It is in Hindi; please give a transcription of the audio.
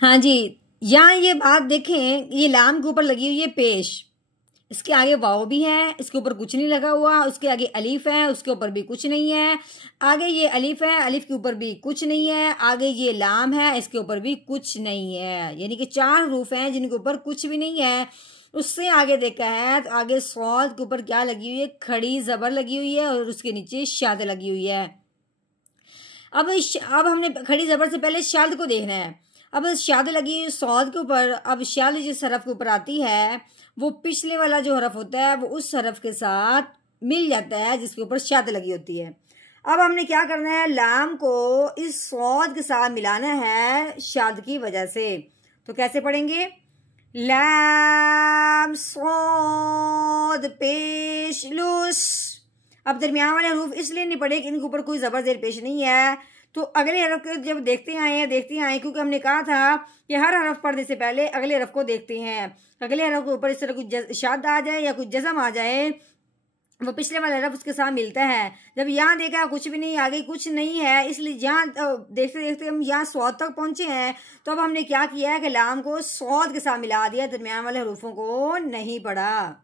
हाँ जी, यहाँ ये बात देखें, ये लाम के ऊपर लगी हुई है पेश, इसके आगे वाव भी है, इसके ऊपर कुछ नहीं लगा हुआ, उसके आगे अलीफ है, उसके ऊपर भी कुछ नहीं है, आगे ये अलीफ है, अलीफ के ऊपर भी कुछ नहीं है, आगे ये लाम है, इसके ऊपर भी कुछ नहीं है। यानी कि 4 हरूफ हैं जिनके ऊपर कुछ भी नहीं है। उससे आगे देखा है तो आगे सौद के ऊपर क्या लगी हुई है, खड़ी जबर लगी हुई है और उसके नीचे शाद लगी हुई है। अब हमने खड़ी जबर से पहले शाद को देखना है। अब शाद लगी हुई सौद के ऊपर, अब शाद जिस हरफ के ऊपर आती है वो पिछले वाला जो हरफ होता है वो उस हरफ के साथ मिल जाता है जिसके ऊपर शाद लगी होती है। अब हमने क्या करना है, लाम को इस सौद के साथ मिलाना है शाद की वजह से। तो कैसे पढ़ेंगे, लाम सौद पेश लुस। अब दरमियान वाले हरूफ इसलिए नहीं पढ़े कि इनके ऊपर कोई जबर जेर पेश नहीं है, तो अगले हरफ को जब देखते आए क्योंकि हमने कहा था कि हर हरफ पढ़ने से पहले अगले हरफ को देखते हैं। अगले हरफ के ऊपर इस तरह कुछ शाद आ जाए या कुछ जज़म आ जाए, वो पिछले वाला हरफ उसके साथ मिलता है। जब यहाँ देखा कुछ भी नहीं, आगे कुछ नहीं है, इसलिए यहाँ देखते देखते हम यहाँ सौद तक पहुंचे हैं। तो अब हमने क्या किया है कि लाम को सौद के साथ मिला दिया, दरमियान वाले हरूफों को नहीं पढ़ा।